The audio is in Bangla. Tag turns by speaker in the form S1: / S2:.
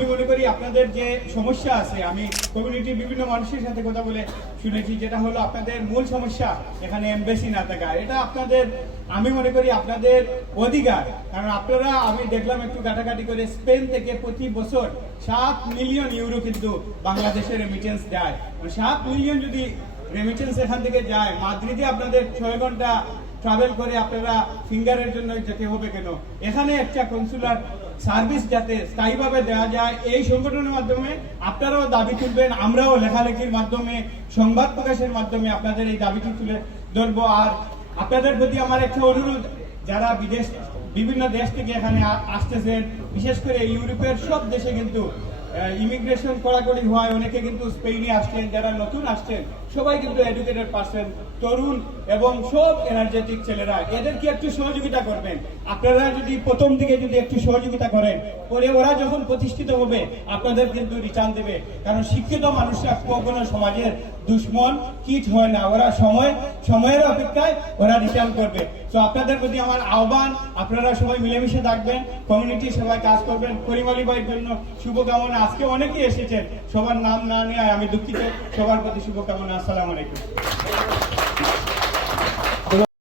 S1: আমি মনে করি আপনাদের যে সমস্যা আছে, আমি কমিউনিটির বিভিন্ন মানুষের সাথে কথা বলে শুনেছি, যেটা হলো আপনাদের মূল সমস্যা, এখানে এমবেসি না থাকা। এটা আপনাদের, আমি মনে করি আপনাদের অধিকার। কারণ আপনারা, আমি দেখলাম একটু কাটাকাটি করে স্পেন থেকে প্রতি বছর সাত মিলিয়ন ইউরো কিন্তু বাংলাদেশের রেমিটেন্স দেয়। সাত মিলিয়ন যদি রেমিটেন্স এখান থেকে যায়, মাদ্রিদে আপনাদের ছয় ঘণ্টা ট্রাভেল করে আপনারা ফিঙ্গারের জন্য যেতে হবে কেন? এখানে একটা কনসুলার সার্ভিস যাতে স্থায়ীভাবে দেওয়া যায়, এই সংগঠনের মাধ্যমে আপনারাও দাবি তুলবেন, আমরাও লেখালেখির মাধ্যমে, সংবাদ প্রকাশের মাধ্যমে আপনাদের এই দাবিটি তুলে ধরবো। আর আপনাদের প্রতি আমার একটা অনুরোধ, যারা বিদেশ, বিভিন্ন দেশ থেকে এখানে আসতেছেন, বিশেষ করে ইউরোপের সব দেশে কিন্তু ইমিগ্রেশন কড়াকড়ি হয় অনেকে কিন্তু স্পেনে আসছেন, যারা নতুন আসছেন, সবাই কিন্তু এডুকেটেড পার্সন তরুণ এবং সব এনার্জেটিক ছেলেরা। এদেরকে একটু সহযোগিতা করবেন? আপনারা যদি প্রথম দিকে যদি একটু সহযোগিতা করেন, পরে ওরা যখন প্রতিষ্ঠিত হবে, আপনাদের কিন্তু রিটার্ন দেবে। কারণ শিক্ষিত মানুষরা কখনো সমাজের দুশ্মন কিট হয় না। ওরা সময়, সময়ের অপেক্ষায় ওরা রিটার্ন করবে। তো আপনাদের প্রতি আমার আহ্বান, আপনারা সবাই মিলেমিশে থাকবেন কমিউনিটি সবাই কাজ করবেন পরিমলি ভাইয়ের জন্য শুভকামনা। আজকে অনেকেই এসেছেন। সবার নাম না নেয় আমি দুঃখিত। সবার প্রতি শুভকামনা। আসসালামু আলাইকুম।